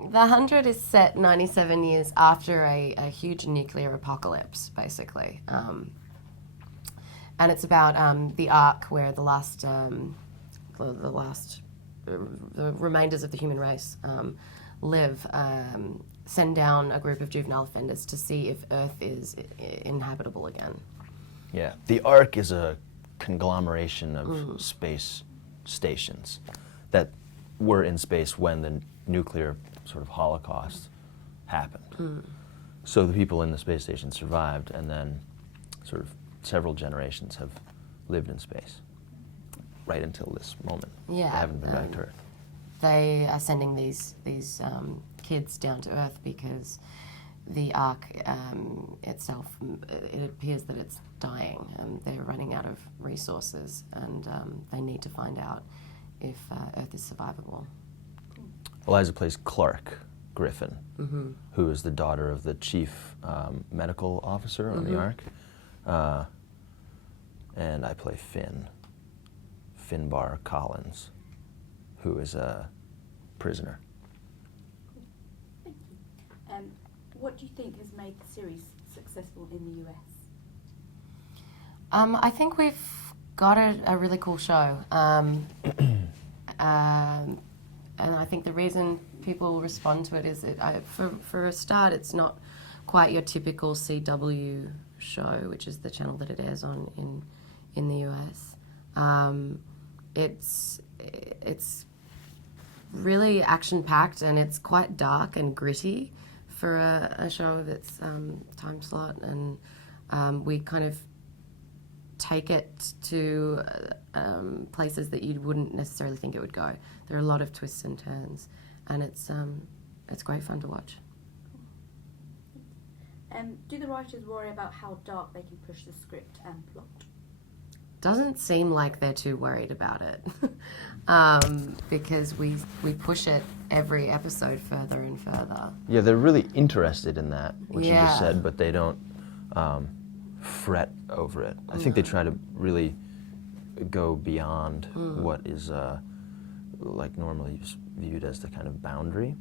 The 100 is set 97 years after a huge nuclear apocalypse, basically. And it's about the Ark, where the remainders of the human race live, send down a group of juvenile offenders to see if Earth is inhabitable again. Yeah, the Ark is a conglomeration of space stations that were in space when the nuclear sort of holocaust happened. So the people in the space station survived, and then sort of several generations have lived in space right until this moment. Yeah, They haven't been back to Earth. They are sending these kids down to Earth because the Ark itself, it appears that it's dying, and they're running out of resources, and they need to find out if Earth is survivable. Eliza plays Clark Griffin, who is the daughter of the chief medical officer on the Ark. And I play Finbar Collins, who is a prisoner. Thank you. What do you think has made the series successful in the US? I think we've got a really cool show. And I think the reason people respond to it is, for a start, it's not quite your typical CW show, which is the channel that it airs on in the US. It's really action-packed, and it's quite dark and gritty for a show that's time slot, and we kind of take it to places that you wouldn't necessarily think it would go. There are a lot of twists and turns, and it's great fun to watch. Do the writers worry about how dark they can push the script and plot? Doesn't seem like they're too worried about it, because we push it every episode further and further. Yeah, they're really interested in that, which you just Yeah. said, but they don't fret over it. I think they try to really go beyond what is like normally viewed as the kind of boundary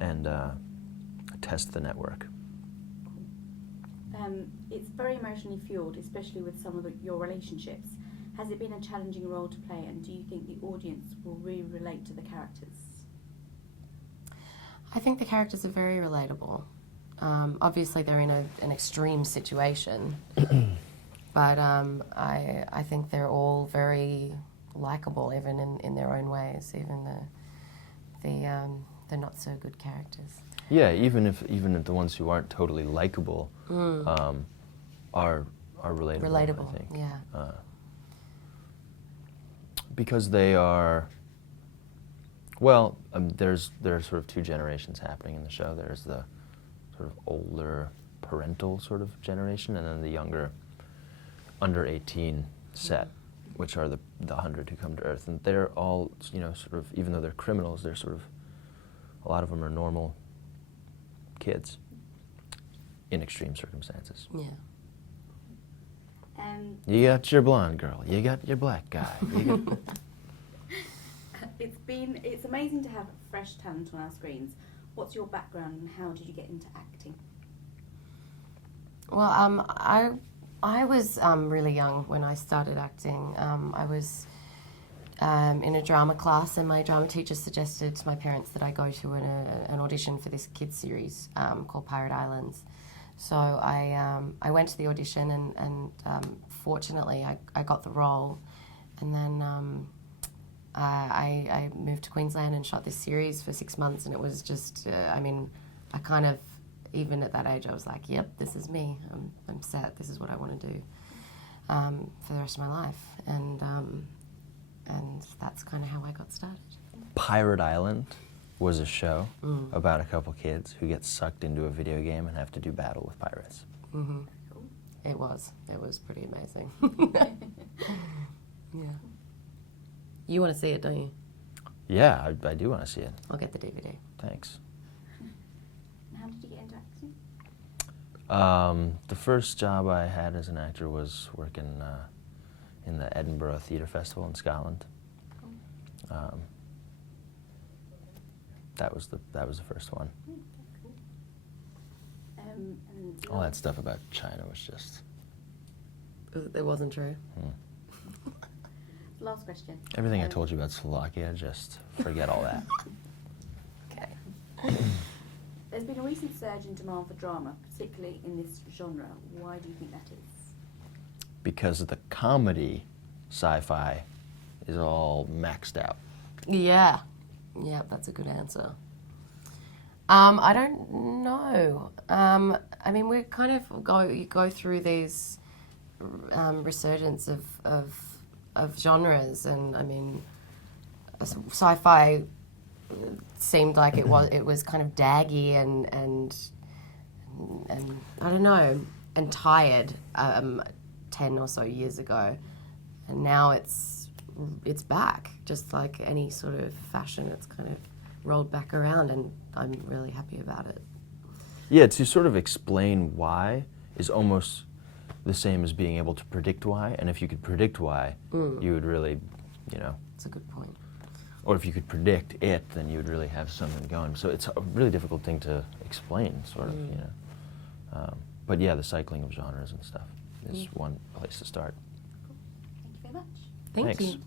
and test the network. It's very emotionally fueled, especially with some of your relationships. Has it been a challenging role to play, and do you think the audience will really relate to the characters? I think the characters are very relatable. Obviously, they're in an extreme situation, but I think they're all very likable, even in their own ways, even the not so good characters. Yeah, even if the ones who aren't totally likable are relatable. I think. Yeah. Because they are. Well, there are sort of two generations happening in the show. There's the sort of older parental sort of generation, and then the younger, under 18 set, which are the 100 who come to Earth, and they're all, sort of, even though they're criminals, they're sort of, a lot of them are normal kids in extreme circumstances. Yeah. You got your blonde girl, you got your black guy. It's amazing to have fresh talent on our screens. What's your background, and how did you get into acting? Well, I was really young when I started acting. I was in a drama class, and my drama teacher suggested to my parents that I go to an audition for this kids series called Pirate Islands. So I went to the audition, and fortunately I got the role, and then I moved to Queensland and shot this series for 6 months, and it was just, I kind of, even at that age, I was like, yep, this is me. I'm set. This is what I want to do for the rest of my life, and that's kind of how I got started. Pirate Island was a show about a couple kids who get sucked into a video game and have to do battle with pirates. Mm-hmm. It was pretty amazing. Yeah. You want to see it, don't you? Yeah, I do want to see it. I'll get the DVD. Thanks. How did you get into acting? The first job I had as an actor was working in the Edinburgh Theatre Festival in Scotland. That was the first one. Cool. And All that stuff about China was just It wasn't true. last question. everything I told you about Slovakia. Just forget all that. Okay. There's been a recent surge in demand for drama, particularly in this genre. Why do you think that is? Because the comedy sci-fi is all maxed out. Yeah. Yeah, that's a good answer. I don't know. I mean, we kind of go through these resurgence of genres, and I mean, sci-fi seemed like it was kind of daggy and I don't know, and tired 10 or so years ago, and now it's back, just like any sort of fashion. It's kind of rolled back around, and I'm really happy about it. Yeah, to sort of explain why is almost the same as being able to predict why, and if you could predict why, you would really, It's a good point. or if you could predict it, then you would really have something going. So it's a really difficult thing to explain, sort of, But yeah, the cycling of genres and stuff is one place to start. Thank you very much. Thank Thanks. you.